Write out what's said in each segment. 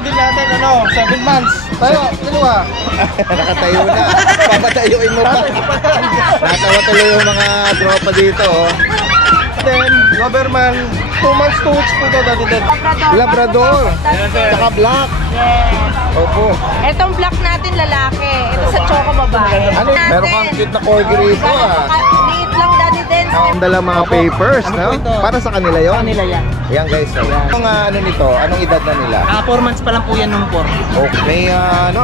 din natin, 7 months. Tayo, dalawa. Nakatayo na. Papatayuin mo pa. Natawa tuloy yung mga tropa dito. Then, Doberman, 2 months, 2 weeks po ito, Daddy Dad. Labrador. Saka black. Yes. Opo. Itong black natin lalaki. Ito sa choco babae. Ano, meron kang cute na corgi rito Liit lang, Daddy Dance. Ang dalang mga papers, no? Para sa kanila yun? Kanila yan. Ayan guys, so. Ang ano nito, anong edad na nila? 4 months pa lang po yan nung 4. Okay, may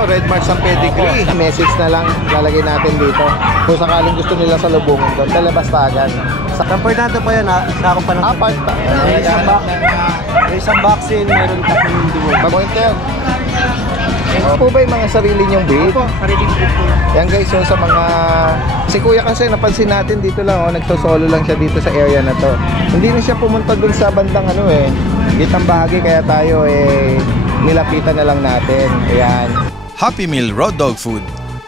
red marks ang pedigree. Message na lang lalagay natin dito. Kung sakaling gusto nila sa lubungin doon, talabastagan. Sa Campernato pa yan, sakop pa ng... Apart pa. May isang vaccine, mayroon tatlong duwag. Mag-pointer. Ano po ba yung mga sarili nyong breed? Opo, sariling breed po yan. Yan guys, yung sa mga... Si Kuya kasi napansin natin dito lang, nagsosolo lang siya dito sa area na to. Hindi na siya pumunta dun sa bandang gitang bahagi, kaya tayo nilapitan na lang natin. Ayan. Happy Meal Road Dog Food.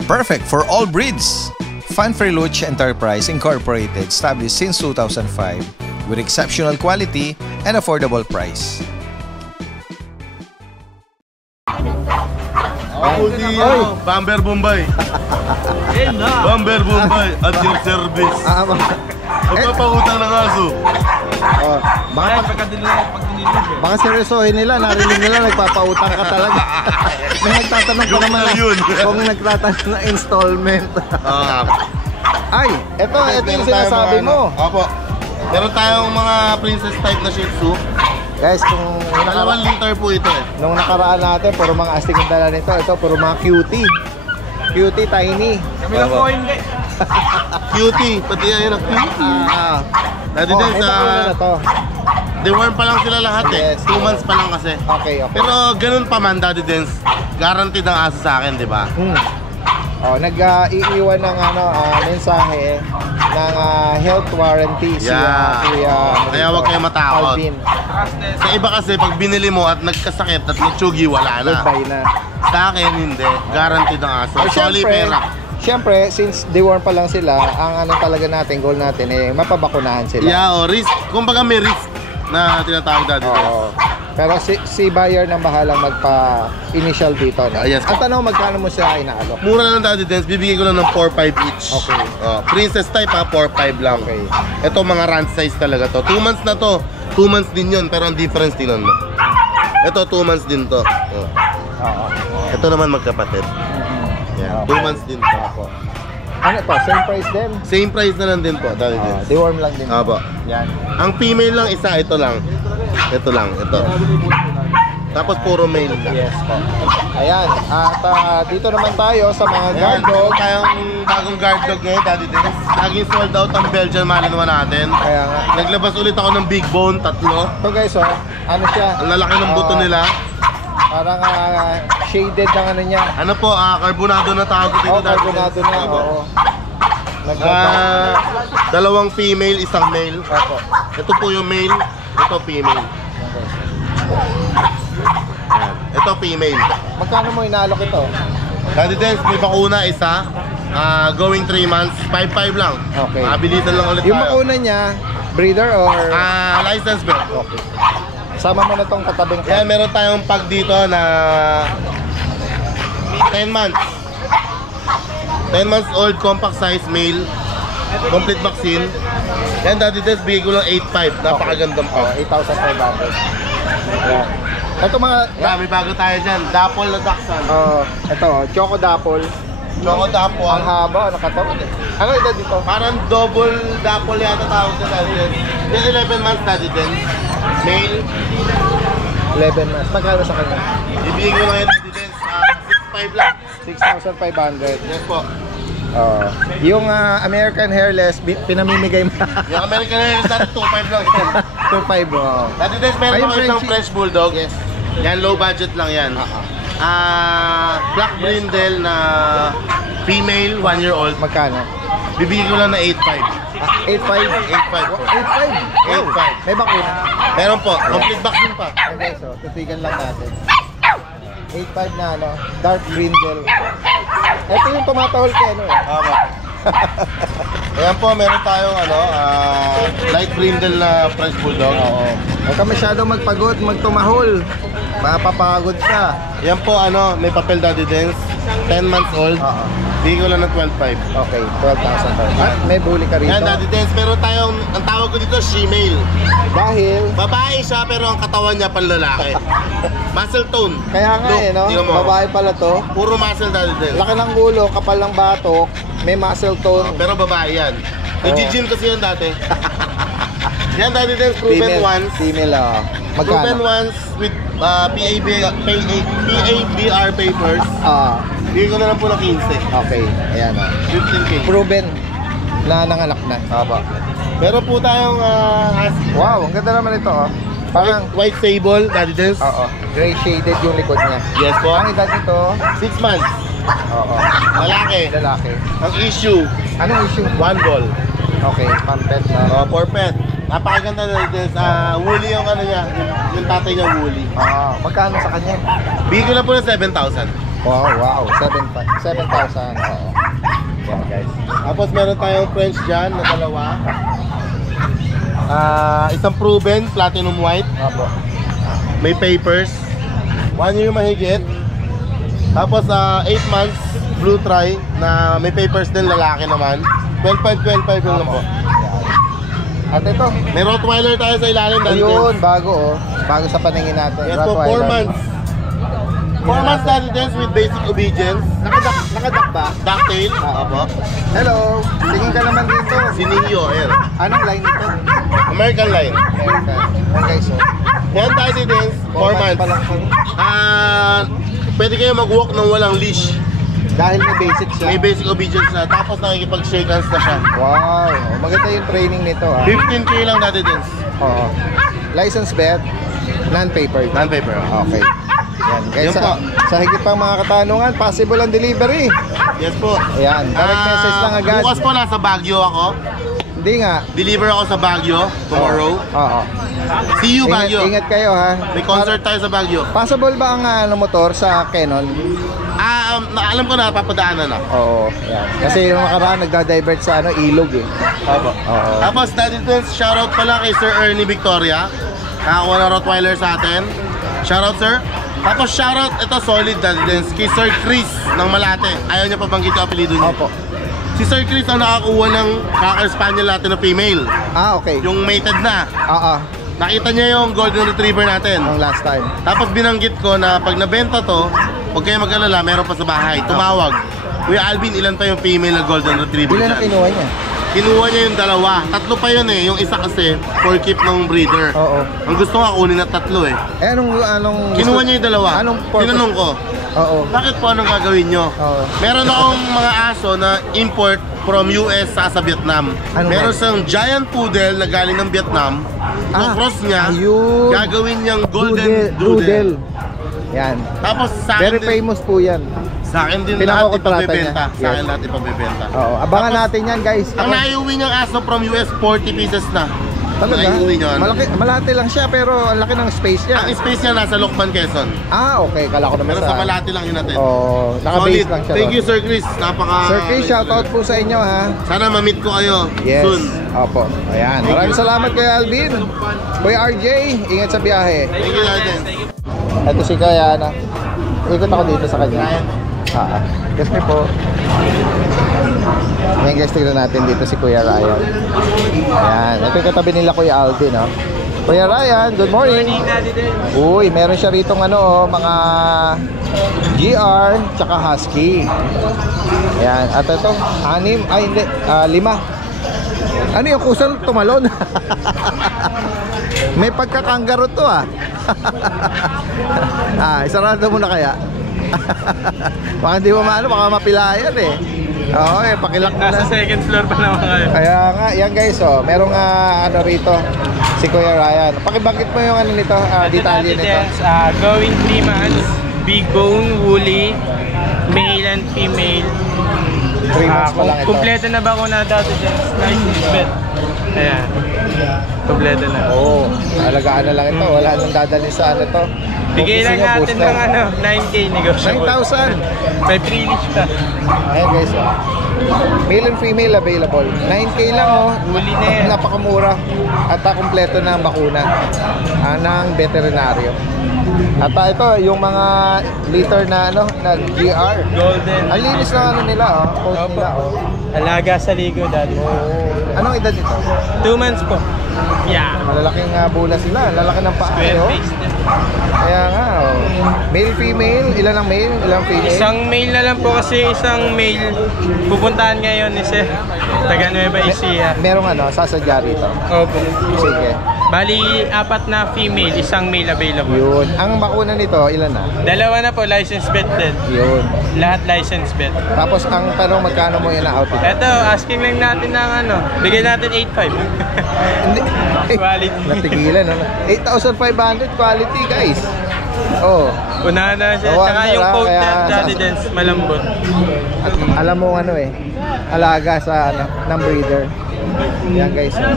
Perfect for all breeds. Fanfare Luch Enterprise Incorporated, established since 2005 with exceptional quality and affordable price. Bamber Bombay. Bamber Bombay at your service. Magpapautang ng aso. Oh, baka seryosohin nila, narinig nila nagpapautang ka talaga. May nagtatanong ko naman kung nagtatanong na installment. Ay, ito yung sinasabi mo. Opo. Meron tayong mga princess type na Shih Tzu. Guys, kung 2 liter po ito nung nakaraan natin, puro mga astig ang dala nito. Ito, puro mga cutie. Cutie, tiny. Kami lang po yun, guys. Cutie, pati yan ang cutie. Dati din sa... na to. Deworm pa lang sila lahat Yes, 2 months pa lang kasi. Okay. Pero ganun pa man, Daddy Dance, guaranteed ang aso sa akin, di ba? Oh, nag-iiwan ng mensahe ng health warranty si Kuya. Kaya huwag kayo matakot. Alvin. Sa iba kasi, pag binili mo at nagkasakit at nagtsugi, wala na. Goodbye na. Sa akin, hindi. Guaranteed ang aso. Solid pera. Siyempre, since deworm pa lang sila, ang talaga natin, goal natin, mapabakunahan sila. Yeah, risk. Kumbaga may risk na tinatawag dati. Pero si buyer nang bahala magpa-initial dito. No? Yes. Ang tanong, magkano mo sila inaalok? Mura lang Daddy Dance, bibigay ko lang ng 4-5 each. Okay. Princess type 4-5 lang. Okay. Ito mga rant size talaga to. 2 months na to. 2 months din yun, pero ang difference din mo. Ito 2 months din to. Ito naman magkapatid. Yeah, 2 months din to. Ano po? Same price din? Same price na lang din po, Daddy Dance. Deworm lang din. Apo. Yan. Ang female lang isa, ito lang. Ito lang, ito. Tapos puro male lang. Yes po. Ayan. At dito naman tayo sa mga guard dog. Tayong bagong guard dog ngayon, Daddy Dance. Laging sold out ang Belgian Malinois natin. Kaya nga. Naglabas ulit ako ng big bone, 3. So guys, ano siya? Ang lalaki ng buto nila. Parang shaded ng ano niya. Ano po, carbonado na tawag ko dito. Carbonado na. Oo. 2 female, 1 male. Opo. Ito po yung male, ito female. Ito female. Magkano mo inaalok ito? Daddy Dance, may bakuna isa. Going 3 months, 5-5 lang. Okay. Mabilisan lang ulit Yung tayo. bakuna niya, breeder or... License ba? Okay. Sama mo na tong katabing Yan, meron tayong pag dito na 10 months. 10 months old, compact size male. Complete vaccine. Yan, Daddy Dance, bigay ko lang 8.5. Napakagandang pag. 8,500. Yan. Ito mga... May bago tayo dyan. Dapple na Dachshund. Ito, Choco Dapple. Choco Dapple. Ang haba, nakatawan. Ano edad dito? Parang double Dapple yata tawag sa Daddy Dance. Yan, 11 months, Daddy Dance. Male. 11 months. Magkano sa kanya? Ibigay ko lang yan, Daddy Dance. 6.5 lang. 6,500. Yes po. Yung American Hairless, pinamimigay mo. Yung American Hairless natin, 2.5 lang. 2,500. Daddy Dance, meron ako isang French Bulldog. Yes. Yan, low budget lang yan. Black Brindle na female, 1 year old. Magkano? Bibigyan ko lang na 8.5. 8,500. 8.5 po. 8,500. May bakuna. Meron po, complete vaccine pa. Okay, so titigan lang natin. 8,500 na dark brindle. Ito yung tumatahol kay Tama. Ayan po, meron tayong light brindle na French Bulldog. Huwag ka masyadong magpagod, magtumahol. Mapapagod ka. Yan po, may papel Daddy Dance. 10 months old. Oo. Bigay ko lang ng 12.5. Okay, 12,000. At may bully ka rito. Yan, Daddy Dance. Meron tayong, ang tawag ko dito, she-male. Dahil, Babae siya, pero ang katawan niya panlalaki. Muscle tone. kaya nga Look, tingnan mo. babae pala to. Puro muscle, Daddy Dance. Laki ng ulo, kapal ng batok, may muscle tone. Pero babae yan. Nag-gym kasi yan dati. Yan, Daddy Dance, proven once. Female, Proven magkano? once with PABR papers. Bigay ko na lang po ng 15. Okay, ayan 15K. Proven na nanganak na. Meron po tayong Wow, ang ganda naman ito Parang, white sable, Daddy Dance. gray shaded yung likod niya. Yes po. Ang edad nito, 6 months. Lalaki. lalaki. Ang issue, Anong issue? 1 ball. Okay, pampet na. For pet. Napakaganda na this. Woolly yung niya. Yung tatay niya woolly. Magkano sa kanya? Bigay ko na po ng 7,000. Wow, 7,000. Yan guys. Tapos meron tayong French dyan na dalawa. Isang proven, platinum white. May papers. 1 year mahigit. Tapos 8 months, blue try na may papers din, lalaki naman. 12.5 lang po. At ito, May Rottweiler tayo sa ilalim. ayun, bago Bago sa paningin natin. Yes po, 4 months. 4 months Daddy Dance with basic obedience. Nakadak ba? Ducktail. Opo. Hello, tingin ka naman dito. Si Neo, ayan. Anong line nito? American line. Yan guys, Yan Daddy Dance, 4 months. pa lang po. Pwede kayo mag-walk nang walang leash. Dahil may basic siya. May basic obedience na. Tapos nakikipag-shake hands na siya. Wow, maganda yung training nito 15K lang Daddy Dance. Oo. License bet, non-paper. Non-paper. Okay. Yan. Guys, Yun po. sa higit pang mga katanungan, possible ang delivery. Yes po. Ayan, direct message lang agad. Bukas po nasa Baguio ako. Hindi nga. Deliver ako sa Baguio tomorrow. Oo. See you Baguio. Ingat kayo ha. May concert tayo sa Baguio. Possible ba ang motor sa Canon? Alam ko na, papadaanan na. Oo. Yan. Kasi yung nakaraan nagda-divert sa ilog Opo. Oo. Tapos, Daddy Dance, shoutout pala kay Sir Ernie Victoria. Nakakuha na Rottweiler sa atin. Shoutout, sir. Tapos, shoutout, ito solid, Daddy Dance, kay Sir Chris ng Malate. Ayaw niya pabanggit yung apelido niya. Opo. Si Sir Chris ang nakakuha ng Cocker Spaniel natin na female. Okay. Yung mated na. Oo. Nakita niya yung Golden Retriever natin. Ang last time. Tapos binanggit ko na pag nabenta to, huwag kayo mag-alala, meron pa sa bahay. Tumawag. Kuya Alvin, ilan pa yung female na Golden Retriever Ilan ang dyan? kinuha niya? Kinuha niya yung dalawa. Tatlo pa yun eh. Yung isa kasi, for keep ng breeder. Oo. Ang gusto nga kunin na tatlo eh. Anong Kinuha niya yung dalawa. Anong purpose? Tinanong ko, Oo. bakit po anong gagawin nyo? Oo. Meron akong mga aso na import from US sa Vietnam. Ano Meron ba? siyang giant poodle na galing ng Vietnam. Yung cross niya, ayun. gagawin niyang golden doodle. Yan. Tapos sa akin Very din, famous po yan. sa akin din lahat Pinakokontrata ipabibenta. niya. Sa akin Yes. lahat ipabibenta. Oo. Abangan Tapos, natin yan guys. Ang naiuwi niyang aso from US, 40 pieces na. Talaga? Naiuwi niyo, ano? Malaki lang siya pero ang laki ng space niya. Ang space niya nasa Lokban, Quezon. Okay. Kala ko naman Pero sa Malate lang yun natin. Naka-base lang siya. Thank doon. you, Sir Chris. Napaka... Sir Chris, shoutout po sa inyo ha. Sana ma-meet ko kayo Yes. soon. Opo. Ayan. Maraming salamat kay Alvin. Boy RJ, ingat sa biyahe. Thank you, Alden. Ito si Kaya na. Ikot ako dito sa kanya. Yes me po. Ngayon guys, tignan natin dito si Kuya Ryan. Ayan. Ito yung katabi nila Kuya Alvin, no? Kuya Ryan, good morning. Uy, meron siya rito mga GR tsaka Husky. Ayan. At ito, 5. Ano yung kusang tumalon? May pagkakangaro to isarado mo na kaya? Baka hindi mo maano, baka mapilayan Oo, pakilak mo na. Nasa second floor pa naman kayo. Kaya nga, yan guys, merong rito, si Kuya Ryan. Pakibanggit mo yung nito, detalye nito. Going 3 months, big bone, woolly, male and female. 3 months pa lang ito. Kompleto na ba kung Daddy Dance? License bet. Ayan. Kompleto na. Oo, alagaan na lang ito. Wala nang dadalhin sa to. Bigay lang natin ng 9K negotiable. 9,000. May pre-lease pa. Ayan guys, male and female available. 9K lang Woolly na yan. Napakamura. At kompleto na ang bakuna ng veterinaryo. At ito, yung mga liter na ano, na GR. Golden. Ang linis ng ano nila, oh. Coat Opo. nila, oh. Alaga sa ligo, Daddy. Anong edad nito? 2 months po. Yeah. Malalaking bula sila. Lalaki ng paa, Square oh. face din. Kaya nga, oh. Male, female, ilan ang male, ilang female? Isang male na lang po kasi isang male. Pupuntahan ngayon ni Sir. Taga Nueva Ecija. Merong ano, sasadya rito. Opo. Sige. Bali, 4 na female, isang male available. Yun. Ang bakuna nito, ilan na? 2 na po, license bet din. Yun. Lahat license bet. Tapos ang tanong, magkano mo yun na outfit? Eto, asking lang natin ng ano, bigay natin 8.5. Hindi. Quality. Natigilan, no? 8,500 quality, guys. Oh. Unahan na siya. Oo, Tsaka ang yung sarap, coat kaya na Daddy Dance, malambot. At alam mo ano eh, alaga sa ano, ng breeder. Yan guys. Yan.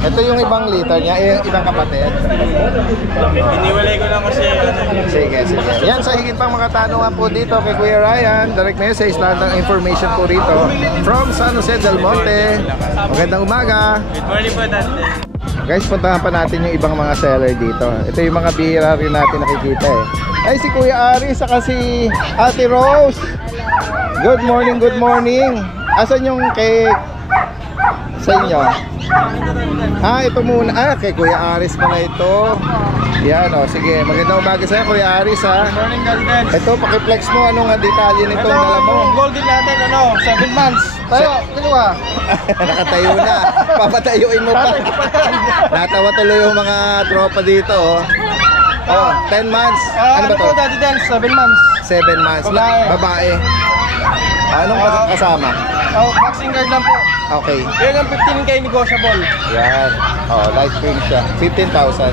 Ito yung ibang liter niya, yung ibang kapatid. Iniwalay ko lang kasi ano. Sige, sige. Yan, sa higit pang mga tanungan po dito kay Kuya Ryan, direct message, lahat ng information po rito from San Jose del Monte. Magandang umaga. Good morning po, Daddy Dance. Guys, puntahan pa natin yung ibang mga seller dito. Ito yung mga bihira rin natin nakikita eh. Ay, si Kuya Ari, saka si Ate Rose. Good morning, good morning. Asan yung cake sa inyo? Ito muna. Kay Kuya Aris pala ito. Yan, o. Sige, magandang umaga sa'yo, Kuya Aris, ha. Good morning, Daddy Dance. Ito, pakiflex mo. Anong detalye nito? Dala mo. golden natin, 7 months. Tayo, dalawa. Nakatayo na. Papatayuin mo pa. Natawa tuloy yung mga tropa dito, oh. 10 months. Ano ba to? Daddy Dance, 7 months. 7 months. Babae. Babae. Anong kasama? Boxing guard lang po. Okay. Yun ang 15K negotiable. Yan. Light cream siya. 15,000.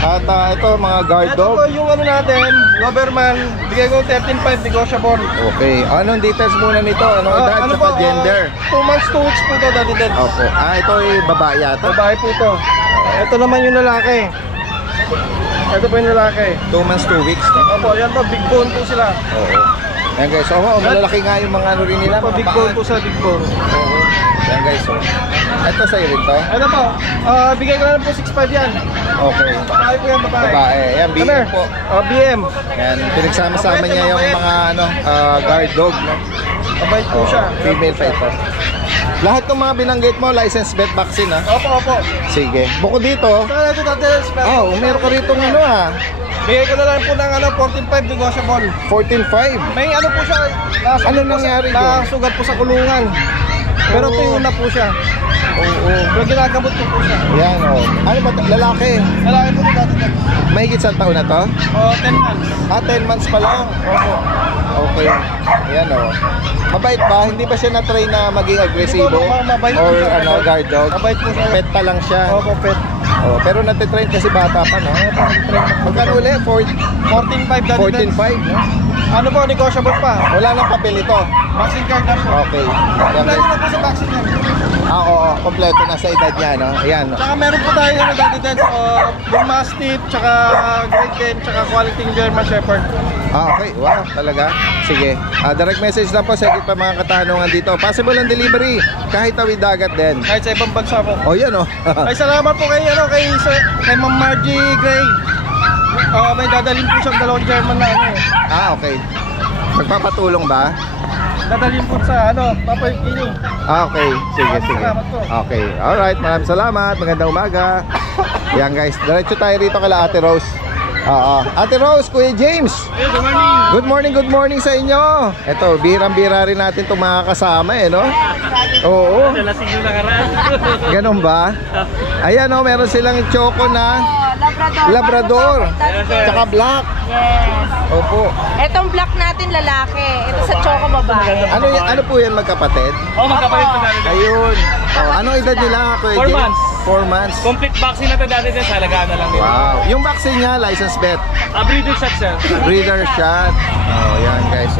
At ito, mga guard Ito dog. po yung ano natin, Doberman, bigay ko 13.5 negotiable. Okay. Anong details muna nito? Anong edad? Ano Saka po, gender? 2 months, 2 weeks po ito, Daddy Dance. Opo. Ito ay babae yata. Babae po ito. Ito naman yung lalaki. Ito po yung lalaki. 2 months, 2 weeks. No? Opo, yan po, big bone po sila. Oo. Yan guys. Malalaki nga yung mga ano rin nila. Opo, Mga big paa. bone po sa big bone. Oo. Yan guys. Ito sa'yo rin to. Ito po, bigay ko na lang po 6.5 yan. Okay. Babae po yan, babae. Babae. Yan, BM Come here. po. BM. Yan, pinagsama-sama niya yung mga guard dog, no? Mabait po siya. Female pa ito. Lahat ng mga binanggit mo, license vet vaccine, ha? Opo, opo. Sige. Bukod dito, Saka ito, Daddy Dance. meron ka rito ng Bigay ko na lang po ng 14.5 negotiable. 14.5. May ano po siya, Ano nangyari doon? nasugat po sa kulungan. Pero tuyo na po siya. Oo. Pero ginagamot ko po siya. Yan, oh. Ano ba? Lalaki. Lalaki po ni Daddy Dance. Mahigit sa taon na to? 10 months. 10 months pa lang. Opo. Okay. Yan, oh. Mabait ba? Hindi ba siya na-train na maging agresibo? Mabait po Or siya. guard dog? Mabait po siya. Pet pa lang siya. Opo, pet. Oh, pero natitrain kasi bata pa, no? Magkano ulit? 14.5 Daddy Dance. 14.5, no? Ano po, negotiable pa. Wala nang papel ito. Vaccine card na po. Okay. Yan, Apply guys. na po sa vaccine yan. Oo. Kompleto na sa edad niya, no? Ayan. Tsaka meron po tayo Daddy Dance, Bull Mastiff, tsaka Great Dane, tsaka Quality German Shepherd. Okay. Wow, talaga? Sige. Direct message na po sa higit pa mga katanungan dito. Possible ang delivery. Kahit tawid dagat din. Kahit sa ibang bansa po. Oh, yan, oh. Ay, salamat po kay Ma'am Margie Gray. May dadalhin po siyang 2 German na Okay. Magpapatulong ba? Dadalhin po sa Papoy Kiling. Okay. Sige, sige. Salamat po. Okay. Alright. Maraming salamat. Magandang umaga. Yan guys. Diretso tayo rito kala Ate Rose. Ate Rose, Kuya James. Hey, good morning. Good morning sa inyo. Ito, birang-bira rin natin itong mga kasama no? Oo. Lasing yung nakaraan. Ganon ba? Ayan meron silang choco na Labrador. Tsaka black. Yes. Opo. Etong black natin lalaki. Ito sa choco babae. Ano po yan magkapatid? Magkapalit po natin. Ayun. Anong edad nila, Kuya 4 James? months. 4 months. Complete vaccine na ito Daddy Dance, halagaan na lang nila. Wow. Yung vaccine niya, license vet. Breeder shot sir. Breeder shot. Yan guys,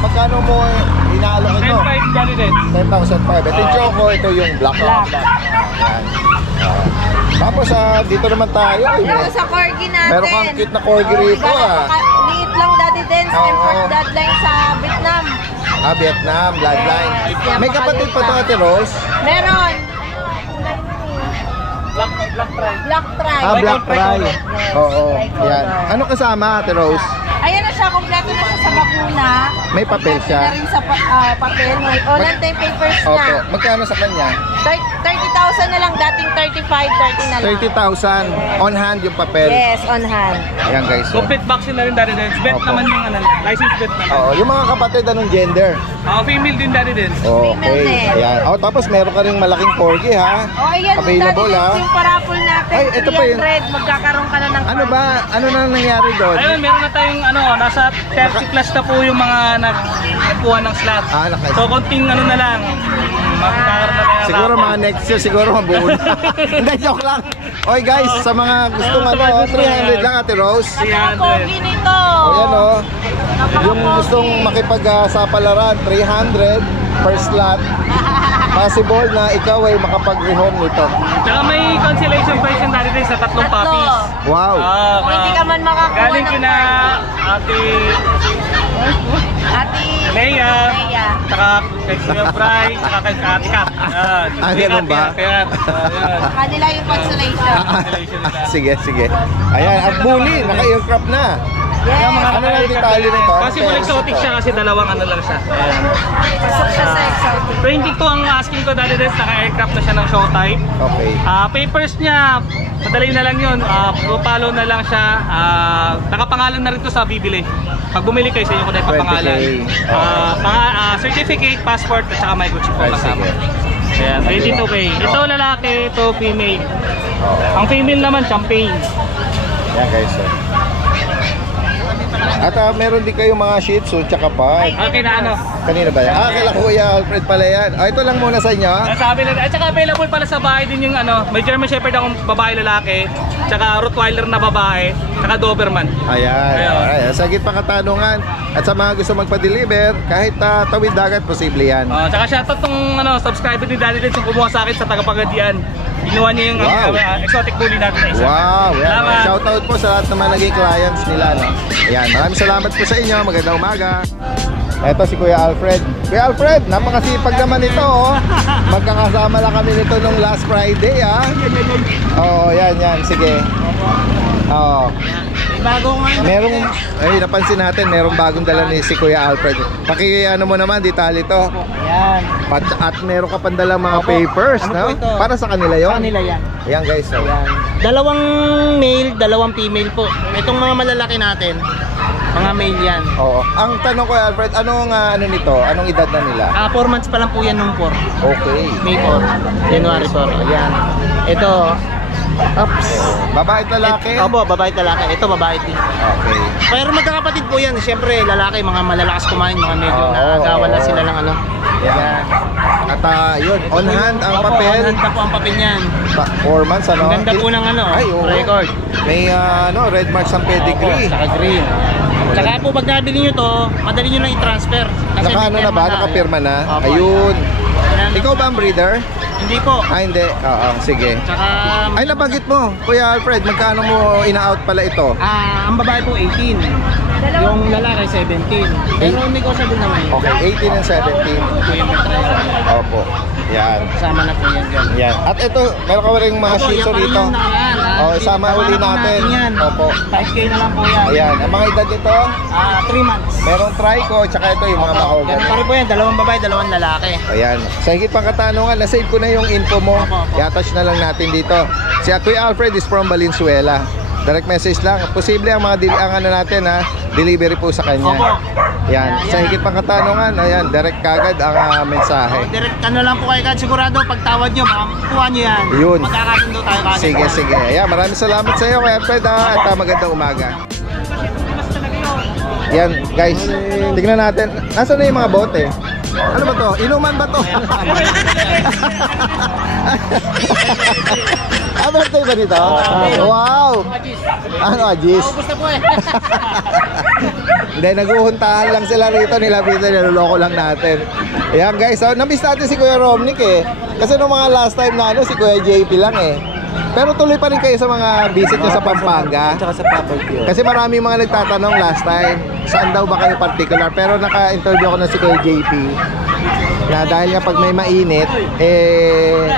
magkano mo inaalok ito? 10.5 Daddy Dance. 10,005. Ito yung choco, ito yung black. Yan. Tapos dito naman tayo. Ito sa corgi natin. Meron kang cute na corgi rito, Liit lang Daddy Dance. Oo. Import bloodline sa Vietnam. Vietnam, bloodline. Yes. May kapatid pa to, Ate Rose? Meron. Black Tri. Black Fry. Oo, Tricolor. yan. Ano kasama, Ate Rose? Ayan na siya, kompleto na siya sa bakuna. May papel Kompleto siya. na rin sa papel. Online time papers Opo. na. Magkano sa kanya? 30,000 na lang, dating 35, 30 na lang. 30,000 on hand yung papel. Yes, on hand. Ayan guys. Oh. Complete vaccine na rin Daddy Dens. Bet Opo. naman yung ano, license bet naman. Oo, yung mga kapatid, anong gender? Female din Daddy Dens. Okay. din. Ayan. Oh, tapos meron ka ring malaking corgi ha. Oh, ayan, Available, yung parapol natin. Ay, ito pa yun. 300, magkakaroon ka na ng Ano ba? Ano na nangyari doon? Ayun, meron na tayong ano, nasa 30 plus na po yung mga nagkuha ng slot. So, konting ano na lang. Magkakaroon na tayo. Siguro mga next year, siguro mabuo na. Hindi, joke lang. Oy guys, sa mga gustong ano, 300 lang Ate Rose. Napaka-pogi nito. O yan o. Yung gustong makipagsapalaran, 300 per slot. Possible na ikaw ay makapag-rehome nito. Tsaka may cancellation price yung Daddy Dens sa tatlong puppies. Wow. Kung hindi ka man makakuha Galing ng kina Ate Leia, Leia. tsaka kay Kuya Fry, tsaka kay Ate Kat. Ayan. Ganun ba? Kaya, Kanila yung consolation. Sige, sige. Ayan, at bully, naka-aircraft na. Yes. Ano na yung detalye nito? Kasi full exotic siya kasi dalawang ano lang siya. Ayan. Pasok siya sa exotic. 22 ang asking ko Daddy Dens, naka-aircraft na siya ng show type. Okay. Papers niya, madali na lang yun. Follow na lang siya. Nakapangalan na rin to sa bibili. Pag bumili kayo sa inyo ko na ipapangalan. 20K. Certificate, passport, at saka microchip po Ay, kasama. sige. Ayan, 22K. Ito lalaki, ito female. Ang female naman, champagne. Yan guys. At meron din kayo mga Shih Tzu tsaka Pug. Okay na ano? Kanina ba yan? Kala Kuya Alfred pala yan. Ito lang muna sa inyo. Sabi na, at saka available pala sa bahay din yung ano, may German Shepherd akong babae lalaki, tsaka Rottweiler na babae, tsaka Doberman. Ayan. Ayan. Sa gitna katanungan at sa mga gusto magpa-deliver, kahit tawid dagat, posible yan. Tsaka shoutout tong ano, subscriber ni Daddy Dens yung kumuha sa akin sa Tagapagadian. Kinuha niya yung exotic bully natin na isa. Wow! Yan. Salamat. Shoutout po sa lahat naman naging clients nila. No? Ayan. Maraming salamat po sa inyo. Magandang umaga. Eto si Kuya Alfred. Kuya Alfred, napakasipag naman ito. Oh. Magkakasama lang kami nito nung last Friday. Oo, yan. Sige. Oo. Merong, ay napansin natin, merong bagong dala ni si Kuya Alfred. Ano mo naman, detalye to. Ayan. At meron ka pang dalang mga papers, Ano no? po ito? Para sa kanila yon. Sa kanila yan. Ayan guys. Oh. Ayan. Dalawang male, dalawang female po. Itong mga malalaki natin, mga male yan. Oo. Ang tanong ko, Alfred, anong ano nito? Anong edad na nila? 4 months pa lang po yan nung 4. Okay. May 4. January 4. Ayan. Ito. Oops. Babae at lalaki? Opo, babae at lalaki. Ito babae din. Okay. Pero magkakapatid po yan. Siyempre, lalaki, mga malalakas kumain, mga medyo naagawan na sila ng ano. Yan. At yun, on hand ang Opo, papel. on hand na po ang papel niyan. 4 months, ano? Ang ganda po ng ano, Ay, oo. record. May red marks ang pedigree. Opo, saka green. Tsaka po pag nabili nyo to, madali nyo lang i-transfer. Kasi Naka ano may na ba? pirma Nakapirma na? Opo, Ayun. Ayan. Ikaw ba ang breeder? Hindi po. Hindi. Oo, sige. Tsaka, Ay, nabanggit mo, Kuya Alfred, magkano mo ina-out pala ito? ang babae po 18. Yung lalaki 17. Pero negotiable naman yun. Okay, 18 and 17. Ito yung try. Opo. Yan. Kasama na po yan dyan. Yan. At ito, meron ka rin mga Opo, Shih Tzu yan pa rin rito. yung nakaraan, Oh, isama uli natin. Yan. Opo. 5K na lang po yan. Ayan. Ang mga edad nito, 3 months. merong trico, tsaka ito yung mga Opo, mahogany. ganun pa rin po yan. Dalawang babae, dalawang lalaki. Ayan. Sa higit pang katanungan, na-save ko na yung info mo. Opo, opo. I-attach na lang natin dito. Si Kuya Alfred is from Valenzuela. Direct message lang. Posible ang mga ang ano natin delivery po sa kanya. Opo. Yan. Ayan. Sa higit pang katanungan, ayan, direct kagad ang mensahe. Direct ano lang po kayo kad sigurado pag tawad nyo, makukuha nyo yan. Yun. Magkakasundo tayo kagad. Sige, sige. Ayan, maraming salamat sa iyo, Kuya Alfred, at magandang umaga. Yan, guys. Tignan natin. Nasaan na yung mga bote? Ano ba to? Inuman ba to? Birthday ba dito? Wow! Ano, Ajis? Gusto po eh. Hindi, naguhuntahan lang sila rito. Nilapitan, niloloko lang natin. Ayan guys, na-miss natin si Kuya Romnick eh. Kasi nung mga last time na si Kuya JP lang eh. Pero tuloy pa rin kayo sa mga visit nyo sa Pampanga. Tsaka sa property. Kasi maraming mga nagtatanong last time, saan daw ba kayo particular? Pero naka-interview ako na si Kuya JP. Na dahil nga pag may mainit,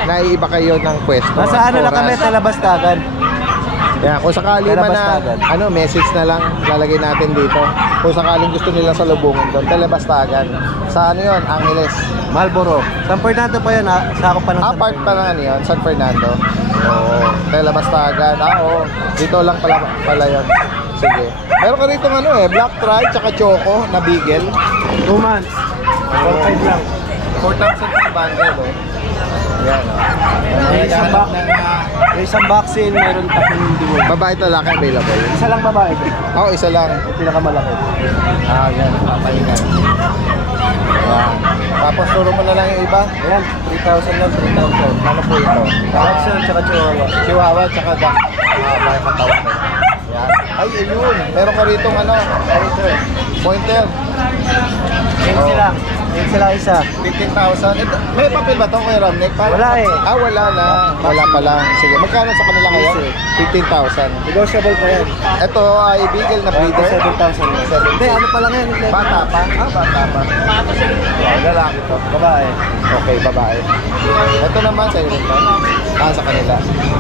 naiiba kayo ng pwesto. Nasa ano lang kami, Talabastagan. Kaya kung sakali man na, message na lang lalagay natin dito. Kung sakaling gusto nila sa lubungin doon, Talabastagan. Sa ano yun? Angeles. Marlboro. San Fernando pa yun, sakop pa ng Part pa lang ano yun, San Fernando. Oo, Talabastagan. Oo, dito lang pala yun. Sige. Meron ka rito Black Tri tsaka Choco na Beagle. 2 months. 4.5 lang. 4,000 per bundle, oh. Yan, oh. May isang vaccine, mayroon tatlong diwon. Babae at lalaki available. Isa lang babae. Oo, isa lang. Yung pinakamalaki. Yan, papahingan. Yan. Tapos turo mo na lang yung iba. Ayan, 3,000 lang, 3,000. Ano po ito? Boxer, tsaka chihuahua. Chihuahua, tsaka may katawan. Yan. Ay, ayun. Meron ka rito pointer. Yan sila. Yan sila isa. 15,000. May papel ba ito, Kuya Ramnek? Wala eh. Wala na. Wala pa lang. Sige, magkano sa kanila ngayon? 15,000. Negotiable pa yan. Ito ay Beagle na breeder. 7,000. Hindi, ano pa lang yan? Bata pa? Bata pa. Lalaki to. Babae. Okay, babae. Ito naman sa rin pa. Sa kanila.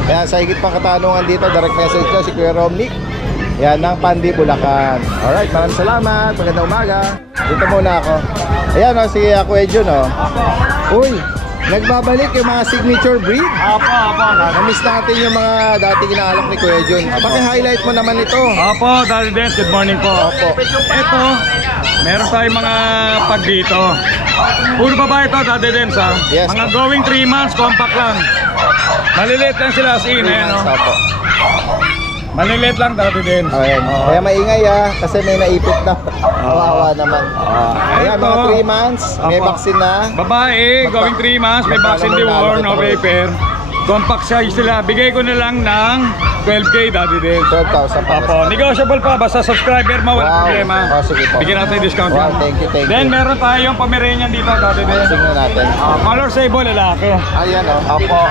Kaya sa higit pang katanungan dito, direct message ko si Kuya Romnick. Yan, ng Pandi, Bulacan. Alright, maraming salamat. Magandang umaga. Dito muna ako. Ayan si Kuya Jun, Uy, nagbabalik yung mga signature breed. Apo. Namiss natin yung mga dati kinaalak ni Kuya Jun. Paki-highlight mo naman ito. Apo, Daddy Dance, good morning po. Opo. Ito, meron tayong mga pag dito. Puro babae ito, Daddy Dance ha. Yes, mga po. going 3 months, compact lang. Maliliit lang sila as in, ayan o. Opo. Maliliit lang, Daddy Dance. Ayan. Kaya maingay kasi may naipit na. Kawawa naman. Ayan, mga 3 months. May Opo. vaccine na. Babae, going 3 months, may vaccine deworm, no paper. Compact size sila. Bigay ko na lang ng 12K, Daddy Dance. 12,000 pa. Apo, negotiable pa. Basta subscriber mo, Wow. wala problema. Sige po. Bigyan natin discount Wow, yan. thank you. Then meron tayong Pomeranian dito, Daddy Dance. Tingnan natin. Color sable, lalaki. Ayan, Opo.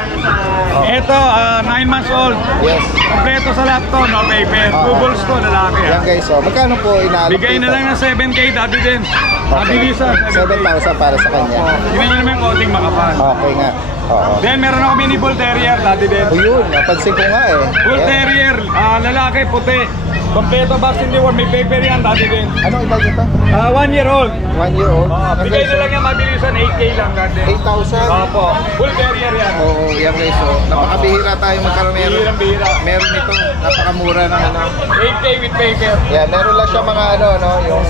Ito, 9 months old. Yes. Kompleto sa lahat to, no paper. Two balls to, lalaki. Yan guys, magkano po inaalok Bigay na dito? lang ng 7K, Daddy Dance. Okay. Mabilisan, 7,000 para sa kanya. Yun nyo naman yung konting makapal. Okay nga. Oo. Then meron ako mini bull terrier, Daddy Dance. Yun, napansin ko nga Bull Yan. terrier, lalaki, puti. Kompleto vaccine deworm, may paper yan, Daddy Dance. Anong edad nito? 1 year old. 1 year old? Bigay na lang yan, mabilisan, 8K lang, Daddy. 8,000? Opo, bull terrier yan. Oo, yan guys. Napakabihira tayo magkaroon Bihirang-bihira. Meron ito, napakamura ng 8K with paper. Yan, meron lang siya mga yung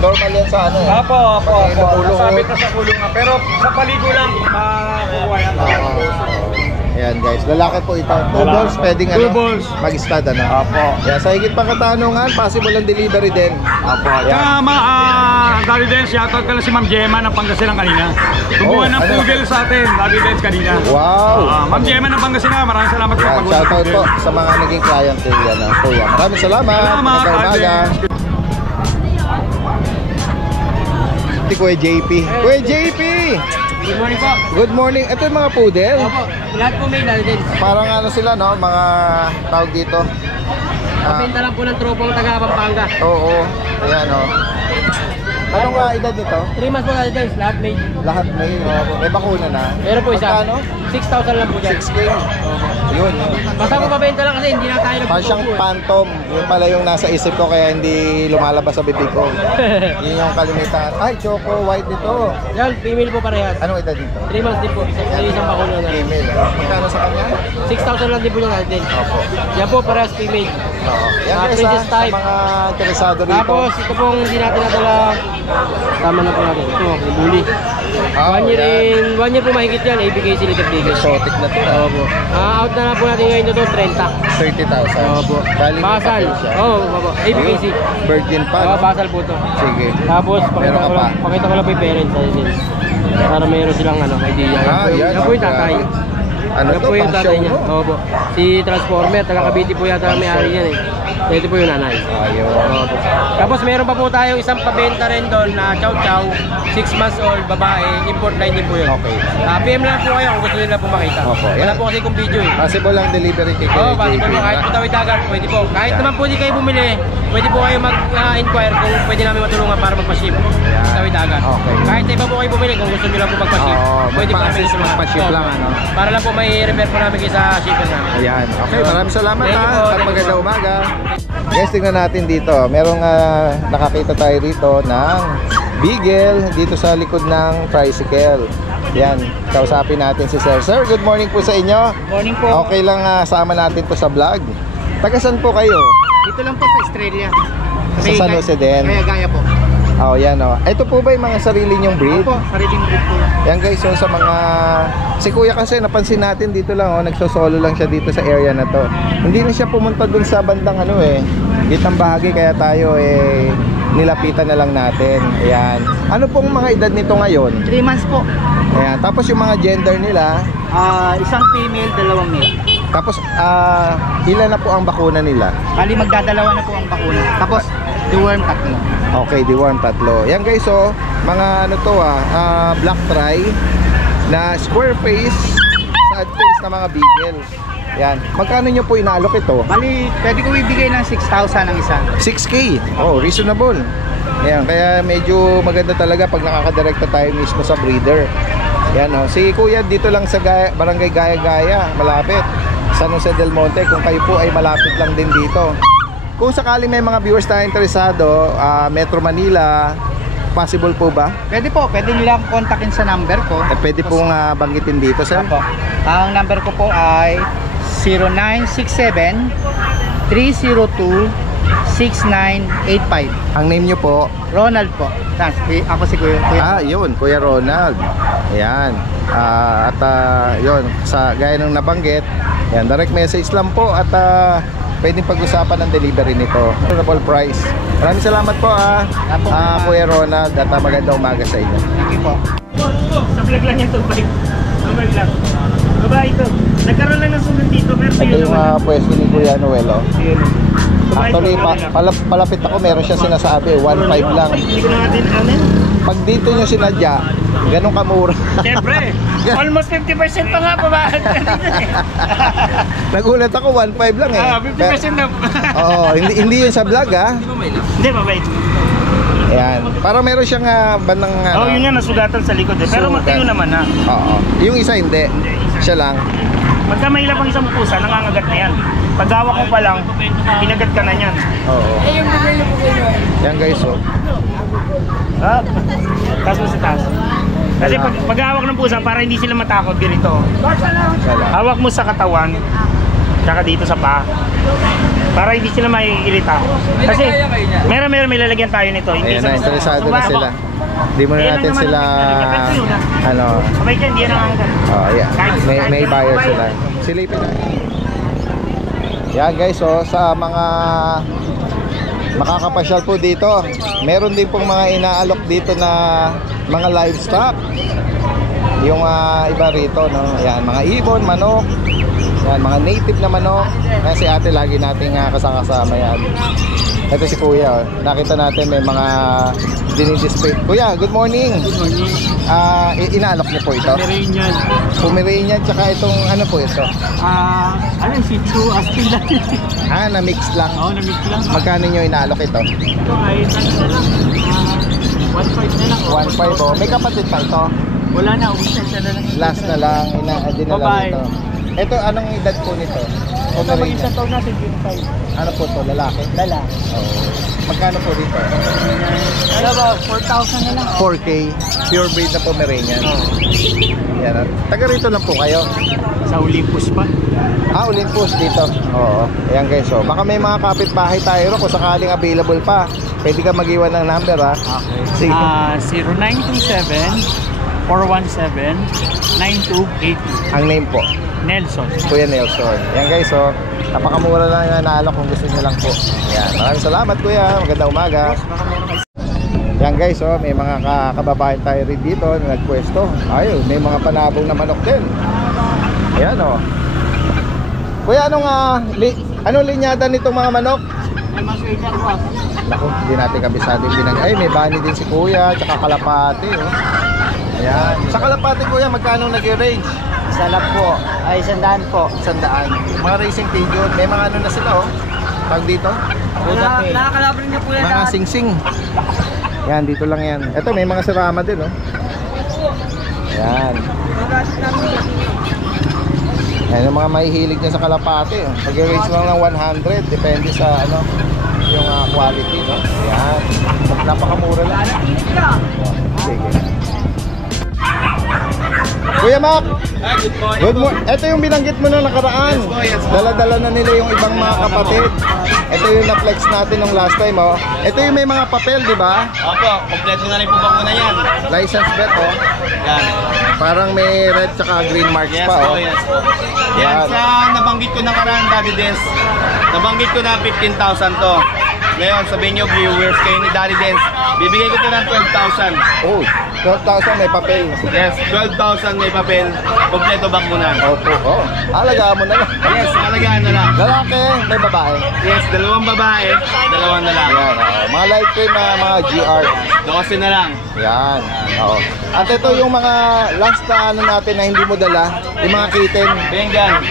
normal yan sa Apo. Nakulong. Nasabit na sa kulungan. Pero sa paligo lang, makukuha yan. Ayan guys, lalaki po ito. 2 Lalaki. balls, pwedeng Two balls. mag-stud Apo. Yan, sa higit pang katanungan, possible ang delivery din. Apo. Kaya Daddy Dance, shoutout ka lang si Ma'am Gemma ng Pangasinan kanina. Kumuha ng pugil sa atin, Daddy Dance kanina. Wow. Ma'am Gemma ng Pangasinan, maraming salamat sa Yan, pag-usap. shoutout po sa mga naging client din yan, kuya. Maraming salamat. Salamat, Magandang umaga. Daddy. Si Kuya JP. Kuya JP! Good morning po. Good morning. Ito yung mga poodle. Opo, lahat po may Daddy Dance. Parang sila, mga tawag dito. Kapinta lang po ng tropong taga Pampanga. Oo. Ayan, Anong edad nito? 3 months po Daddy Dance, lahat may. Lahat may bakuna na. Meron po isa. Magkano? 6,000 lang po dyan. 6K. Yun. Basta po mabenta lang kasi hindi na tayo Parang siyang nagpupo. phantom. Yun pala yung nasa isip ko kaya hindi lumalabas sa bibig ko. Yun yung kalimitan. Ay, Choco White dito. Yan, female po parehas. Anong edad dito? 3 months din po. Isang bakulo na. Female. Magkano sa kanya? 6,000 lang din po yung Daddy Dance. Opo. Yan po parehas female. Oo. Yan guys, Princess sa type. mga interesado rito. Tapos ito pong hindi natin nadala. Tama na po natin. Ito, yung bully. 1 year 1 year po mahigit yan. ABKC Little Biggest. Exotic na to. Opo. Out na po natin ngayon ito 30. 30,000. Opo. Bali, may Basal. papel siya. Oo, opo. ABKC. Virgin pa. Oo, no? basal po ito. Sige. Tapos Meron ka pa? pakita ko lang po yung parents natin. Para mayroon silang idea. Yan po yung tatay. Ano Yan to? po yung Pang tatay show niya. mo? Opo. Si Transformer, taga Cavite po yata ang may-ari niyan eh. Ito po yung nanay. Ayun. Opo. Tapos meron pa po tayong isang pabenta rin doon na chow chow, 6 months old, babae, import line din po yun. Okay. PM lang po kayo kung gusto nila po makita. Opo, Wala yan. po kasi kung video eh. Possible lang delivery kay Oo, Kuya possible JP, po. Kahit na? po tawid dagat, pwede po. Kahit Yan. naman po di kayo bumili, pwede po kayo mag-inquire kung pwede namin matulungan para magpa-ship. Tawid dagat. Okay. Kahit iba po kayo bumili, kung gusto nyo lang po magpa-ship. Pwede po namin magpa-assist, magpa-ship lang, ano? Para lang po may repair po namin kayo sa shipper namin. Ayan. Okay, maraming salamat Thank you po, ha. At thank you magandang po. umaga. Guys, tingnan natin dito. Merong nakakita tayo rito ng beagle dito sa likod ng tricycle. Yan, kausapin natin si Sir. Sir, good morning po sa inyo. Morning po. Okay lang sama natin to sa vlog. Taga saan po kayo? Dito lang po sa Australia. Sa San Jose din? Gaya po. Oh, yan oh. Ito po ba yung mga sarili nyong breed? Opo, sariling breed po. Yan guys, so sa mga... Si Kuya kasi napansin natin dito lang oh, nagsosolo lang siya dito sa area na to. Hindi na siya pumunta dun sa bandang gitang bahagi, kaya tayo nilapitan na lang natin. Ayan. Ano pong mga edad nito ngayon? 3 months po. Ayan. Tapos yung mga gender nila, Isang female, 2 male. tapos ilan na po ang bakuna nila? Bali magdadalawa na po ang bakuna. Tapos deworm 3. Okay, deworm 3. Yan guys, so mga black tri na square face, sad face na mga beagle. Yan. Magkano nyo po inaalok ito? Bali, pwede ko ibigay ng 6,000 ang isa. 6K. Oh, reasonable. Yan, kaya medyo maganda talaga pag nakakadirekta tayo mismo sa breeder. Yan oh. Si Kuya dito lang sa Barangay Gaya-Gaya, malapit. San Jose del Monte, kung kayo po ay malapit lang din dito. Kung sakali may mga viewers na interesado, Metro Manila, possible po ba? Pwede po, pwede nyo lang kontakin sa number ko. Pwede pong banggitin dito, sir? Apo. Ang number ko po ay 0967-302-6985. Ang name nyo po? Ronald po. Ako si Kuya. Yun, Kuya Ronald. Ayan. Yun, gaya nung nabanggit, yan, direct message lang po at pwedeng pag-usapan ng delivery nito. Reasonable price. Maraming salamat po Kuya Ronald, at magandang umaga sa inyo. Thank you po. Sa vlog lang yan to, balik. Vlog lang. Babae ito. Nagkaroon lang ng sunod dito, pero Ito yung pwesto ni Kuya Noel. Actually, palapit ako, meron siya sinasabi, 1.5 lang. Hindi ko na natin anin. Pag dito nyo sinadya, ganun kamura. Siyempre, almost 50% pa nga pabahad ka dito Nagulat ako, 1.5 lang 50% na. Oo, hindi yun sa vlog Hindi, mabait. Ayan, parang meron siyang bandang Yun nga, nasugatan sa likod Pero Sugat. matayo naman na. Oo. Yung isa hindi. Siya lang. Pagka mahilap ang isang pusa, nangangagat na yan. Pag hawak mo pa lang, pinagat ka na yan. Oo. Yan guys, oh. Taas mo sa taas. Kasi pag hawak ng pusa, para hindi sila matakot, ganito. Hawak mo sa katawan, tsaka dito sa paa. Para hindi sila maiirita. Kasi meron may lalagyan tayo nito. Ayan na, interesado na sila. Hindi muna natin sila Sabay dyan, hindi yan ang hanggan. yeah. May buyer sila. Silipin na. Yan guys, sa mga makakapasyal po dito, meron din pong mga inaalok dito na mga livestock. Yung iba rito, Ayan, mga ibon, manok. Yan, mga native na manok. Yan si ate, lagi nating kasama yan. Ito si Kuya, nakita natin may mga dinidisplay. Kuya, good morning. Good morning. Inaalok niyo po ito? Pomeranian. Pomeranian, tsaka itong ano po ito? Shih Tzu, Aspin lang. Na-mix lang. Na-mix lang. Magkano nyo inaalok ito? Ito ay, 1.5 na lang. 1.5 oh. May kapatid pa ito? Wala na, ubus na siya na lang. Last na lang, dinala Babae. ito. Ito, anong edad po nito? Pomeranian. taon natin, 25. Ano po to? Lalaki? Lalaki. Oo. Magkano po dito? Wala ba, 4,000 na lang. 4K. Pure breed na Pomeranian. Yan. Taga rito lang po kayo? Sa Olympus pa. Olympus dito. Oo. Ayan guys. So, baka may mga kapitbahay tayo kung sakaling available pa. Pwede ka mag-iwan ng number Okay. Sige. 0927-417-9282. Ang name po? Nelson. Kuya Nelson. Yan guys, so napakamura lang yung naalok kung gusto niyo lang po. Yan, maraming salamat kuya. Magandang umaga. Yan guys, so may mga kababayan tayo rin dito na nagpwesto. Ayun, may mga panabong na manok din. Ayan o. Kuya, anong linyada nitong mga manok? Naku, hindi natin kabisado yung binag. Ay, may bani din si kuya, tsaka kalapati. Ayan. Sa kalapati kuya, magkano nag-range? Isa lang po. Ay, 100 po. 100. Mga racing pigeon, may mga ano na sila Tag dito? Nakakalaban niyo po yan. Mga singsing. Yan, dito lang yan. Ito, may mga sirama din, oh. Yan. Yan yung mga mahihilig niya sa kalapate. Oh. Pag-range lang ng 100, depende sa ano, yung quality, no? Yan. Napakamura lang. Sige. Kuya Mac! Good morning. Ito yung binanggit mo na nakaraan. Dala-dala na nila yung ibang mga kapatid. Ito yung na-flex natin nung last time, oh. Ito yung may mga papel, di ba? Opo, kompleto na rin po ba muna yan? License plate, oh. Yan. Parang may red tsaka green marks Yes pa, po, oh. yes po. Yan, sa nabanggit ko na karaan, Daddy Dance. Nabanggit ko na 15,000 to. Ngayon, sabihin nyo, viewers kayo ni Daddy Dance, bibigay ko to ng 12,000. Oh, 12,000 may papel. Yes, 12,000 may papel. Kompleto bang muna. Opo, oh. Alagaan mo na lang. Yes, alagaan na lang. Lalaki, may babae. Yes, 2 babae, 2 na lang. Yan, oh. Mga light cream na mga GR. 12 na lang. Yan, oo. At ito yung mga last na ano natin na hindi mo dala, yung mga kitten. Bengan.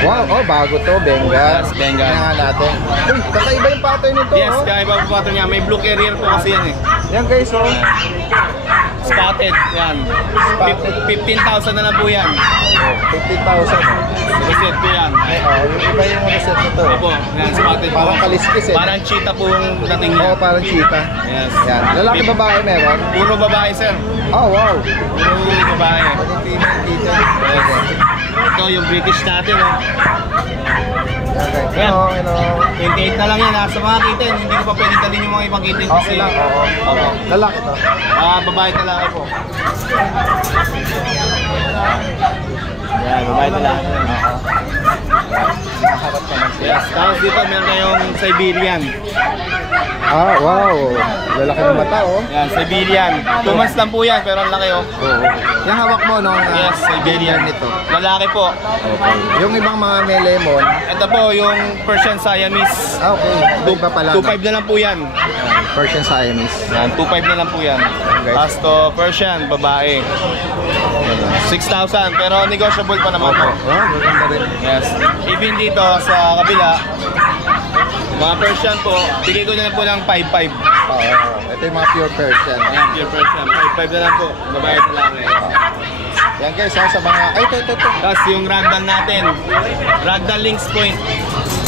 Wow, oh, bago to, Bengal. Yes, Bengal. Kaya natin. Uy, kakaiba yung pattern nito, Yes, oh. kaya iba po pato niya. May blue carrier po kasi yan eh. Yan guys, oh. Spotted, yan. Spotted. 15,000 na lang po yan. Oh, 15,000, oh. Reset po yan. Oh, yung iba yung reset nito. Opo, yan, spotted po. Parang kaliskis, eh. Parang cheetah po yung dating niya. Oo, parang cheetah. Yes. Yan. Lalaki, babae meron? Puro babae, sir. Oh, wow. Puro babae. Female kitten. Yes. Ito yung British natin, oh. Okay. Yan. Ano, 28 na lang yan, ha. Sa mga kitten, hindi ko pa pwede dalhin yung mga ibang kitten kasi. okay lang, oo. Opo. Lalaki to. Babae na lang po. Yan, babae na lang. Nakaharap naman sila. Yes, tapos dito meron kayong Siberian. Ah, wow. Lalaki ng mata, oh. Yan, Siberian. 2 months lang po yan, pero ang laki, oh. Oo. Yung hawak mo, no? Yes, Siberian nito. Lalaki po. Okay. Yung ibang mga may lemon. Ito po, yung Persian Siamese. Ah, okay. Iba pala. 2.5 na lang po yan. Persian Siamese. Yan, 2.5 na lang po yan. Okay. Tapos to Persian, babae. 6,000, pero negotiable pa naman po. Oh, maganda rin. Yes. Even dito sa kabila, mga Persian po, bigay ko na lang po ng 5.5. Oo. Ito yung mga pure Persian. Ayan, pure Persian. 5.5 na lang po. Babae na lang eh. Yan guys, ha, sa mga... Ay, ito. Tapos yung ragdoll natin, ragdoll Lynx Point.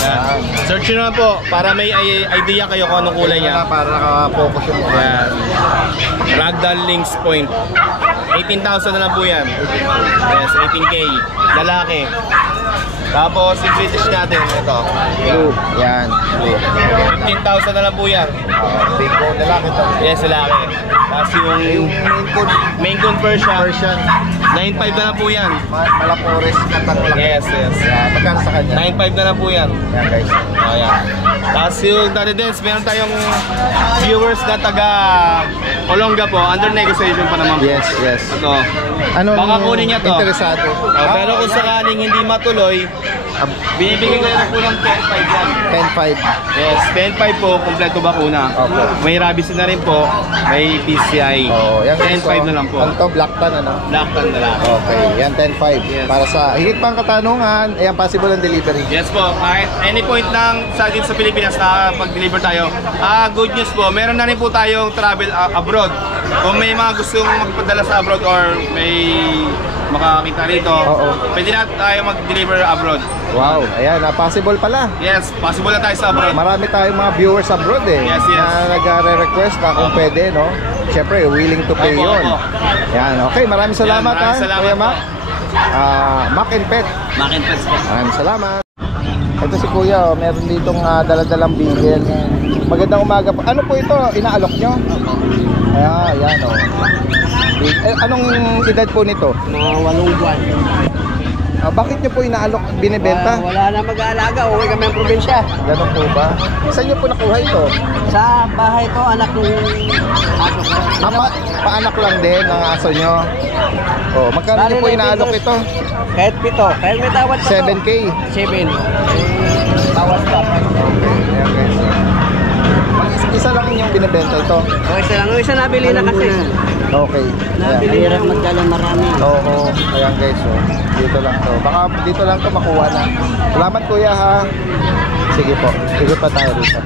Yan. Search nyo naman po para may idea kayo kung anong kulay niya. Para naka-focus yung mukha. Yan. Ragdoll Lynx Point. 18,000 na lang po yan. Yes, 18K. Lalaki. Tapos yung British natin, ito. Blue. Yan. 15,000 na lang po yan. Big bone. Lalaki to. Yes, lalaki. Tapos yung main coon Persian. 9.5 na lang po yan. Malapores. Katang laki. Yes. Yan. Magkano sa kanya? 9.5 na lang po yan. Yan guys. Ayan. Tapos yung Daddy Dance, meron tayong viewers na taga Olonga po. Under negotiation pa naman po. Yes. Ito. Ano Baka kunin niya to. Interesado. Pero kung sakaling hindi matuloy, binibigay ko na po ng 10.5 yan. 10.5. Yes, 10.5 po, kompleto bakuna. Opo. May rabies na rin po, may PCI. Oh, yan guys. 10.5 na lang po. Ano to? Black tan, ano? Lockdown na lang. Okay, yan 10.5. Yes. Para sa higit pang katanungan, ayan possible ang delivery. Yes po, kahit any point ng dito sa Pilipinas na pag-deliver tayo. Good news po, meron na rin po tayong travel abroad. Kung may mga gustong magpadala sa abroad or may makakita rito, pwede na tayo mag-deliver abroad. Wow, ayan, possible pala. Yes, possible na tayo sa abroad. Marami tayong mga viewers abroad eh. Yes. Na nagre-request na kung pwede, no? Siyempre, willing to pay Opo, yun. opo. Yan, okay, maraming salamat, maraming salamat Kuya po. Mac. Mac and Pet. Makin pets po. Maraming salamat. Ito si Kuya, oh, meron ditong daladalang bigel. Magandang umaga po. Ano po ito? Inaalok nyo? Ayan, oh. Anong edad po nito? Mga 8 buwan. Bakit nyo po inaalok, binibenta? Wala na mag-aalaga, uwi kami ang probinsya. Ganun po ba? Saan nyo po nakuha ito? Sa bahay ko, anak ng aso ko. Paanak lang din ng aso nyo. Oh, magkano nyo po inaalok ito? Kahit 7. Kahit may tawad pa to. 7K. 7. Tawad pa. Ayan guys. Isa lang yung binibenta ito. O, isa lang. Isa nabili na kasi. Okay. Nabili na magdala marami. Oo. Ayan guys. Oh. Dito lang to. Baka dito lang to makuha na. Salamat kuya ha. Sige po. Sige pa tayo rito.